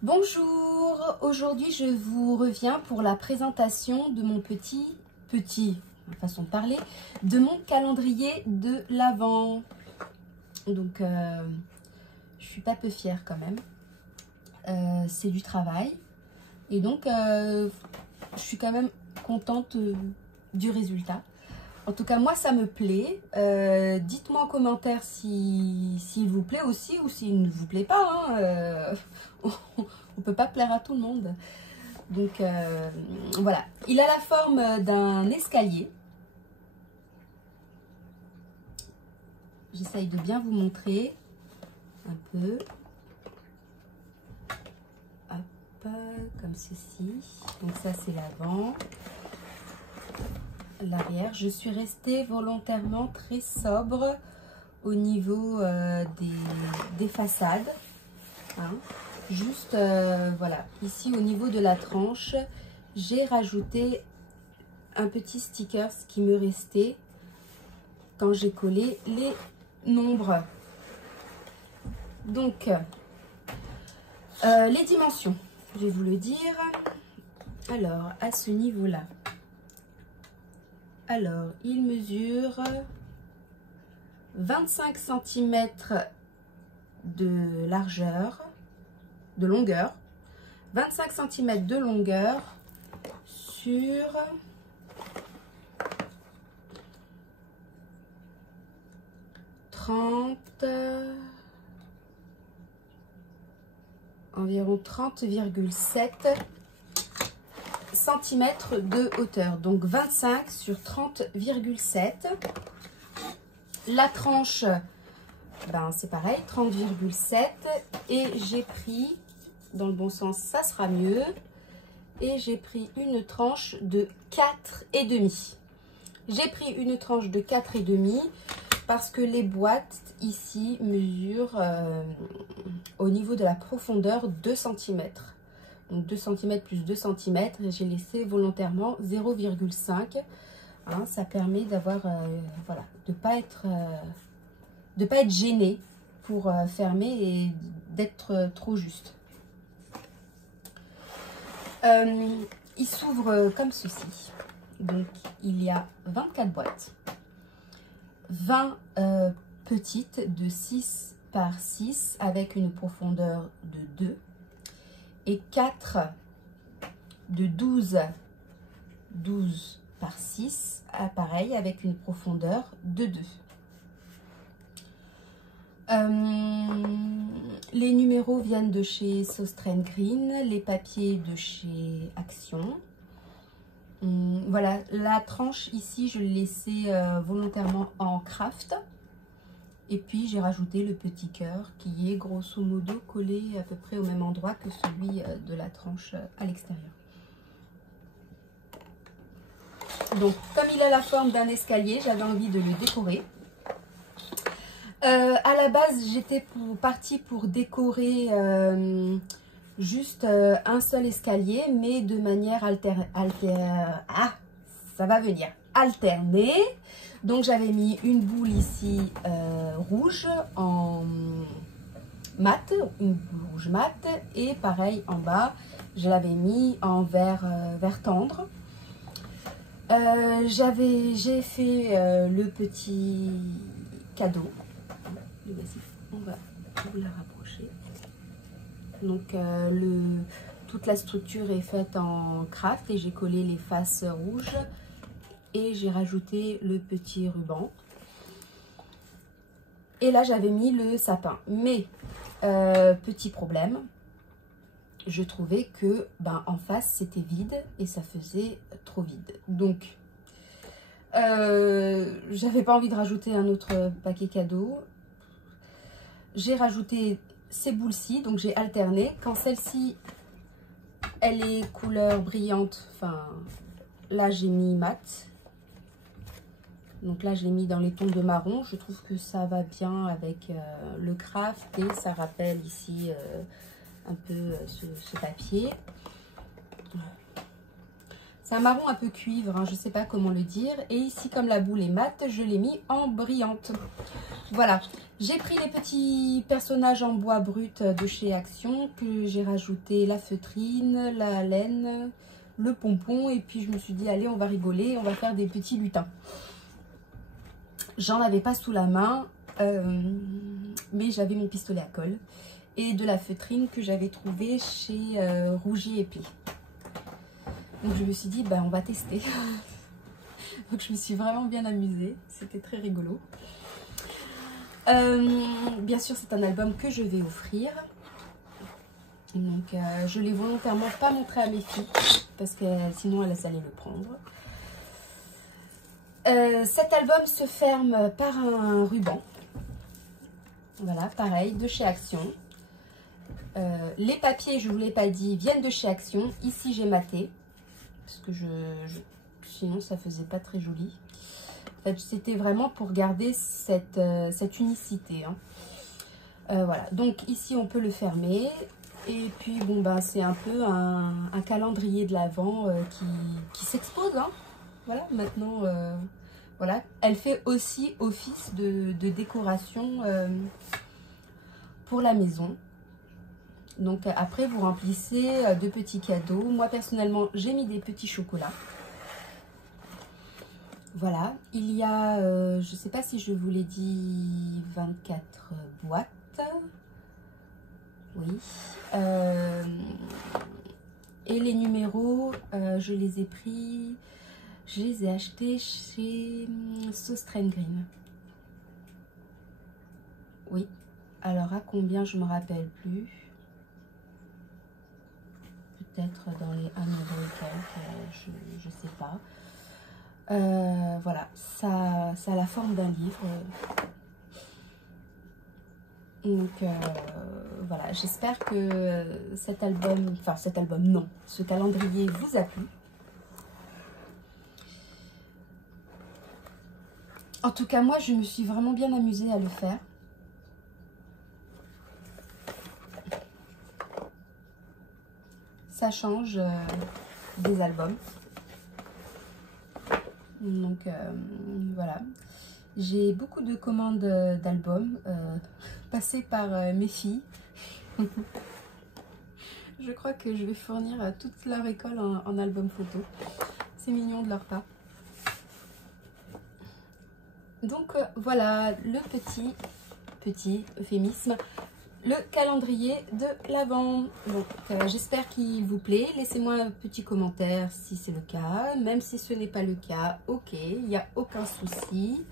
Bonjour, aujourd'hui je vous reviens pour la présentation de mon façon de parler, de mon calendrier de l'Avent. Donc je suis pas peu fière quand même, c'est du travail et donc je suis quand même contente du résultat. En tout cas moi ça me plaît, dites-moi en commentaire s'il vous plaît aussi ou s'il ne vous plaît pas, hein. On peut pas plaire à tout le monde. Donc voilà, il a la forme d'un escalier. J'essaye de bien vous montrer un peu. Hop, comme ceci. Donc ça c'est l'avant. L'arrière. Je suis restée volontairement très sobre au niveau des façades. Hein. Juste, voilà, ici au niveau de la tranche, j'ai rajouté un petit sticker qui me restait quand j'ai collé les nombres. Donc, les dimensions, je vais vous le dire. Alors, à ce niveau-là, alors, il mesure 25 cm de largeur, de longueur, 25 cm de longueur sur environ 30,7 cm de hauteur. Donc 25 sur 30,7. La tranche, ben c'est pareil, 30,7. Et j'ai pris, dans le bon sens, ça sera mieux. Et j'ai pris une tranche de 4,5. J'ai pris une tranche de 4,5 parce que les boîtes ici mesurent au niveau de la profondeur 2 cm. Donc 2 cm plus 2 cm. J'ai laissé volontairement 0,5. Hein, ça permet d'avoir, voilà, de pas être gêné pour fermer et d'être trop juste. Il s'ouvre comme ceci. Donc il y a 24 boîtes, 20 petites de 6 par 6 avec une profondeur de 2 et 4 de 12 par 6, pareil, avec une profondeur de 2. Les numéros viennent de chez Sostrand Green, les papiers de chez Action. Voilà, la tranche ici, je l'ai laissée volontairement en craft. Et puis, j'ai rajouté le petit cœur qui est grosso modo collé à peu près au même endroit que celui de la tranche à l'extérieur. Donc, comme il a la forme d'un escalier, j'avais envie de le décorer. À la base, j'étais partie pour décorer juste un seul escalier, mais de manière alternée. Donc, j'avais mis une boule ici rouge en mat, une boule rouge mat, et pareil en bas, je l'avais mis en vert tendre. J'ai fait le petit cadeau. On va vous la rapprocher. Donc toute la structure est faite en craft et j'ai collé les faces rouges et j'ai rajouté le petit ruban. Et là j'avais mis le sapin. Mais petit problème, je trouvais que en face c'était vide et ça faisait trop vide. Donc j'avais pas envie de rajouter un autre paquet cadeau. J'ai rajouté ces boules-ci, donc j'ai alterné. Quand celle-ci, elle est couleur brillante, enfin, là j'ai mis mat. Donc là, je l'ai mis dans les tons de marron. Je trouve que ça va bien avec le craft et ça rappelle ici un peu ce papier. C'est un marron un peu cuivre, hein, je ne sais pas comment le dire. Et ici, comme la boule est mate, je l'ai mis en brillante. Voilà, j'ai pris les petits personnages en bois brut de chez Action, que j'ai rajouté la feutrine, la laine, le pompon. Et puis je me suis dit, allez, on va rigoler, on va faire des petits lutins. J'en avais pas sous la main, mais j'avais mon pistolet à colle. Et de la feutrine que j'avais trouvée chez Rougier et Pli. Donc je me suis dit, bah, on va tester. Donc je me suis vraiment bien amusée, c'était très rigolo. Bien sûr, c'est un album que je vais offrir. Donc je l'ai volontairement pas montré à mes filles, parce que sinon elles allaient le prendre. Cet album se ferme par un ruban. Voilà, pareil, de chez Action. Les papiers, je ne vous l'ai pas dit, viennent de chez Action. Ici, j'ai maté. Parce que sinon, ça faisait pas très joli. En fait, c'était vraiment pour garder cette unicité. Hein. Voilà. Donc, ici, on peut le fermer. Et puis, bon, ben, c'est un peu un calendrier de l'Avent qui s'expose. Hein. Voilà, maintenant, voilà. Elle fait aussi office de décoration pour la maison. Donc après, vous remplissez de petits cadeaux. Moi, personnellement, j'ai mis des petits chocolats. Voilà. Il y a, je ne sais pas si je vous l'ai dit, 24 boîtes. Oui. Et les numéros, je les ai pris, je les ai achetés chez Sauce Train Green. Oui. Alors, à combien, je ne me rappelle plus. Peut-être dans les 1 € et quelques, je sais pas. Voilà, ça a la forme d'un livre. Donc voilà, j'espère que cet album, non, ce calendrier vous a plu. En tout cas, moi, je me suis vraiment bien amusée à le faire. Ça change des albums. Donc voilà. J'ai beaucoup de commandes d'albums passées par mes filles. Je crois que je vais fournir toute leur école en album photo. C'est mignon de leur part. Donc voilà le petit euphémisme. Le calendrier de l'Avent. Donc j'espère qu'il vous plaît. Laissez-moi un petit commentaire si c'est le cas. Même si ce n'est pas le cas, ok, il n'y a aucun souci.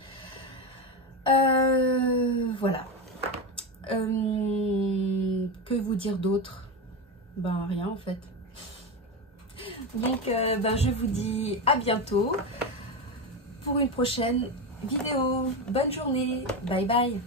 Voilà. Que vous dire d'autre? Ben rien en fait. Donc ben, je vous dis à bientôt pour une prochaine vidéo. Bonne journée. Bye bye.